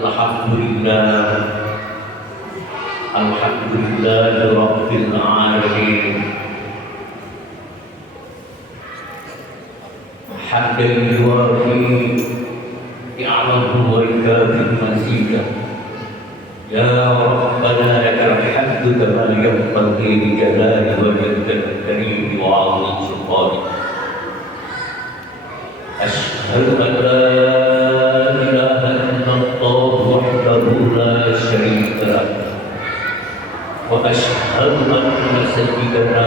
Alhamdulillah, Alhamdulillah Rabbil Alamin. Hamdan yuwafi ni'amahu wa yukafi mazidah. Ya Rabbana lakal hamdu kama yanbaghi li jalali wajhikal karim wa 'azimi sultanik. Asyhadu an la ilaha illallah wahdahu la syarika lah. Wa asyhadu anna sayyidana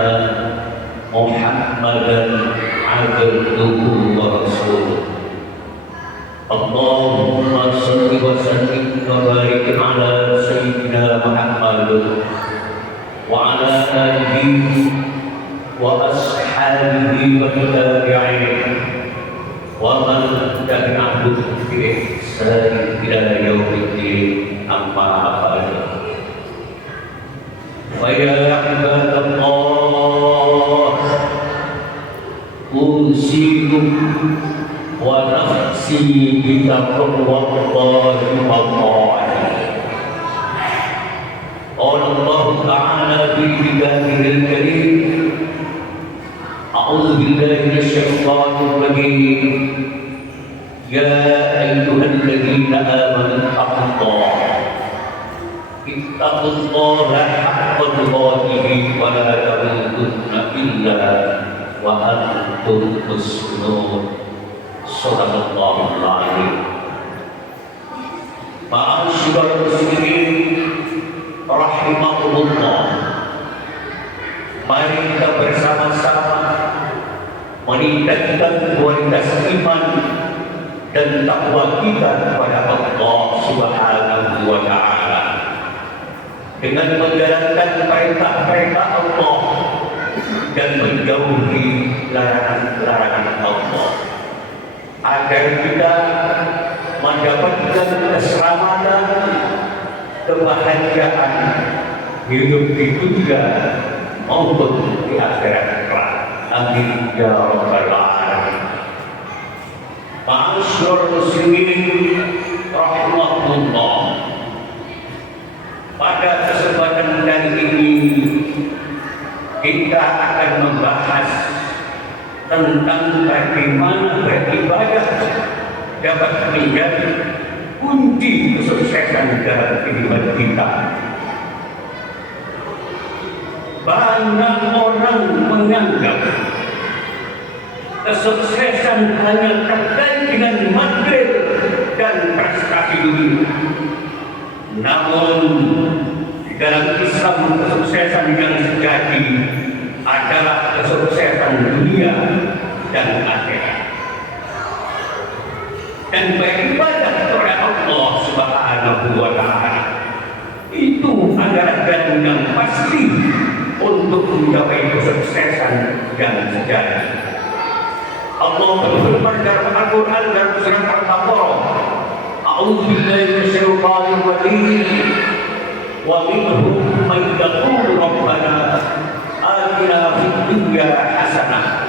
Muhammadan abduhu wa rasuluh. Allahumma salli wa sallim wa barik ala sayyidina Muhammad wa ala alihi wa ashabihi wa tabi'in wa man tabi'ahum bi ihsan ila yaumiddin, amma ba'du. Fa ya ibadallah, usikum wa nafsi bi taqwallahi wa ta'atihi. Qala Allah ta'ala fi kitabihil karim, a'udzu billahi minasyaitonir rajim. Ya ayyuhalladzina amanu ittaqullaha haqqa tuqatih wa la tamutunna illa wa antum muslimun. Shadaqallahul azim. Ma'asyiral muslimin rahimakumullah, mari kita bersama-sama meningkatkan kualitas iman dan takwa kita kepada Allah Subhanahu wa ta'ala dengan menjalankan perintah-perintah Allah dan menjauhi larangan-larangan Allah, agar kita mendapatkan keselamatan, kebahagiaan hidup di dunia maupun di akhirat kelak. Amin ya rabbal alamin. Ma'asyiral muslimin rahimakumullah, pada kesempatan kali ini kita akan membahas tentang bagaimana beribadah dapat menjadi kunci kesuksesan dalam kehidupan kita. Banyak orang menganggap kesuksesan hanya terkait dengan materi dan prestasi dunia. Namun di dalam Islam, kesuksesan yang sejati adalah kesuksesan dunia dan akhirat, dan beribadah kepada Allah Subhanahu wa ta'ala itu adalah jalan yang pasti untuk mencapai kesuksesan yang sejati. Allah berfirman dalam Al-Quran dalam surat Al-Baqarah, a'udzu billahi minasyaitonir rajim, wa minhum man yaqulu rabbana atina fid dunya hasanah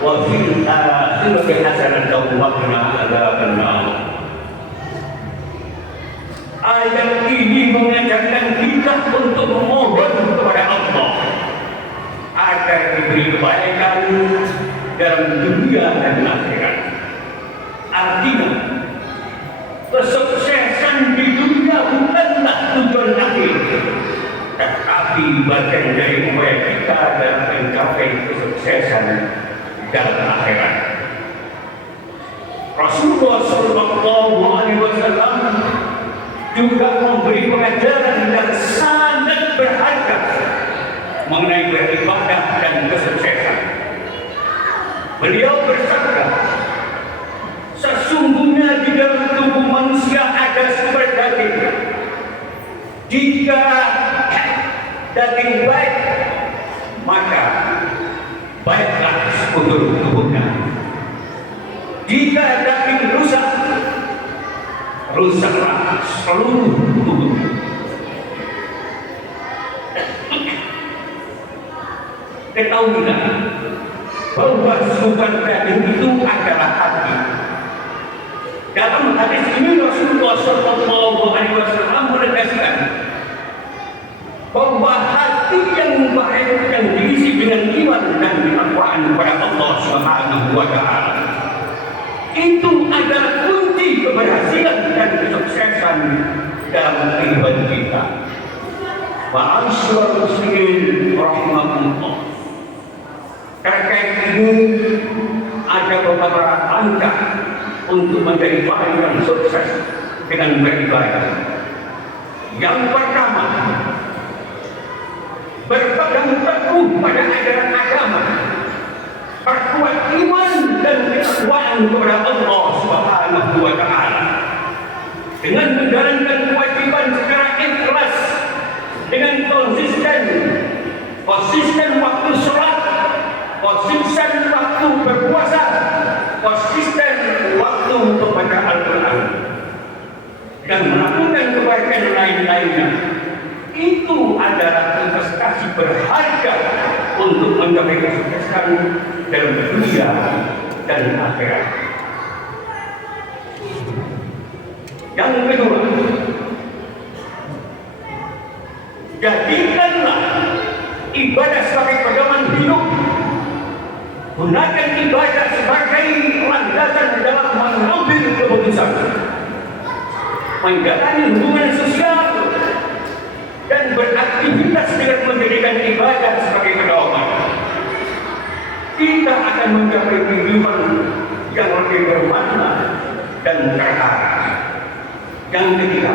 wa fil akhirati hasanah wa qina adzabannar. Ayat ini mengajarkan kita untuk memohon kepada Allah agar diberi kebaikan dalam dunia dan akhirat. Artinya, kesuksesan di dunia bukanlah tujuan akhir, tetapi bagian dari upaya kita dalam mencapai kesuksesan dalam akhirat. Rasulullah SAW juga memberi pengajaran yang sangat berharga mengenai beribadah dan kesuksesan. Beliau bersabda, sesungguhnya di dalam tubuh manusia ada sumber daging. Jika daging baik, maka baiklah seluruh tubuhnya. Jika daging rusak, rusaklah seluruh tubuhnya. Ketahuilah bahwa sumber daging itu adalah hati. Dalam hadis ini Rasulullah Shallallahu Alaihi Wasallam menegaskan bahwa hati yang baik yang diisi dengan iman dan ketakwaan kepada Allah Subhanahu Wa Taala itu adalah kunci keberhasilan dan kesuksesan dalam kehidupan kita. Ma'asyiral muslimin rahimakumullah. Terkait ini ada beberapa langkah untuk menjadi orang yang sukses dengan beribadah. Yang pertama, berpegang teguh pada ajaran agama, perkuat iman dan ketakwaan kepada Allah Subhanahu Wa Taala dengan menjalankan kewajiban secara ikhlas, dengan konsisten waktu sholat, konsisten waktu berpuasa, konsisten waktu untuk baca Al-Quran, dan melakukan kebaikan lain-lainnya. Itu adalah investasi berharga untuk mencapai kesuksesan dalam dunia dan akhirat. Yang kedua, jadikanlah ibadah sebagai pedoman hidup. Gunakan ibadah sebagai landasan dalam mengambil keputusan, menjalani hubungan sosial, dan beraktivitas dengan menjadikan ibadah sebagai pedoman. Kita akan mencapai kehidupan yang lebih bermakna dan terarah. Yang ketiga,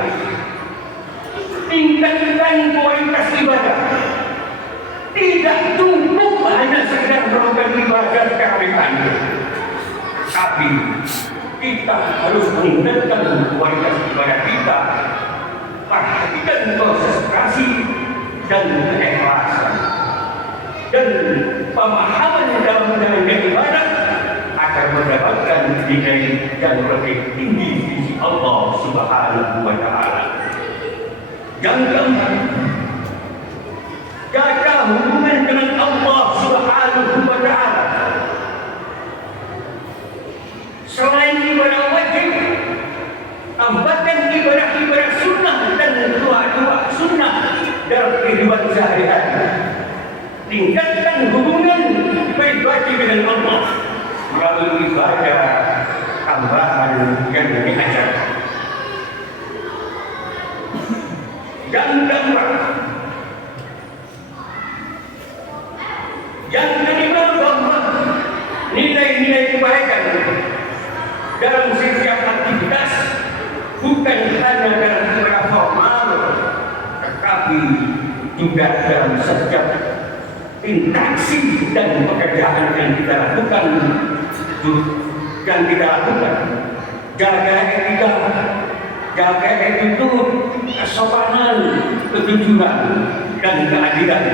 tingkatkan kualitas ibadah. Tidak cukup hanya sekedar melakukan ibadah secara mekanik, tapi kita harus meningkatkan kualitas ibadah kita. Perhatikan konsentrasi dan keikhlasan, dan pemahaman dalam menjalankan ibadah akan mendapatkan nilai yang lebih tinggi di sisi Allah Subhanahu Wa Taala. Yang keempat, jaga hubungan dengan Allah Subhanahu Wa Taala. Selain ibadah wajib, tambahkan ibadah-ibadah sunnah dan doa-doa sunnah dalam kehidupan sehari-hari. Tingkatkan hubungan pribadi dengan Allah melalui ibadah tambahan yang diajarkan. Yang keempat, yang kelima, bahwa nilai-nilai kebaikan dalam setiap aktivitas bukan hanya dalam ibadah formal, tetapi juga dalam setiap interaksi dan pekerjaan yang kita lakukan. Jaga etika, jaga attitude, kesopanan, kejujuran, dan keadilan,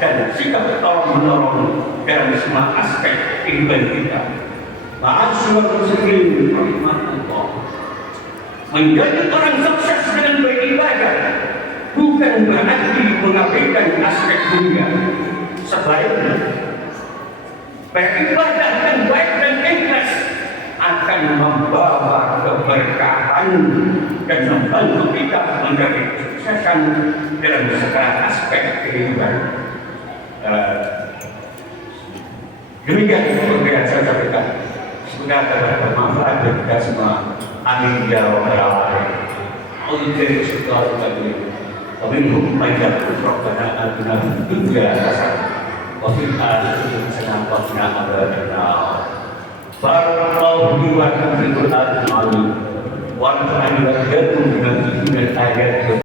dan sikap tolong-menolong dalam semua aspek kehidupan kita. Ma'asyiral muslimin rahimakumullah. Menjadi orang sukses dengan beribadah bukan berarti mengabaikan aspek dunia. Sebaliknya, beribadah dan baik dan ikhlas akan membawa keberkahan dan membantu kita mencapai kesuksesan dalam segala aspek kehidupan. Demikian yang saya sampaikan. Semoga dapat bermanfaat bagi kita semua. Amin ya rabbal alamin. Alhamdulillah syukur kami. Waminhum may yaqul rabbana atina fid dunya hasanah wa fil akhirati hasanah wa qina adzabannar. Barakallahu li wa lakum fil Qur'anil azim wa nafa'ani wa iyyakum bima fihi min al-ayati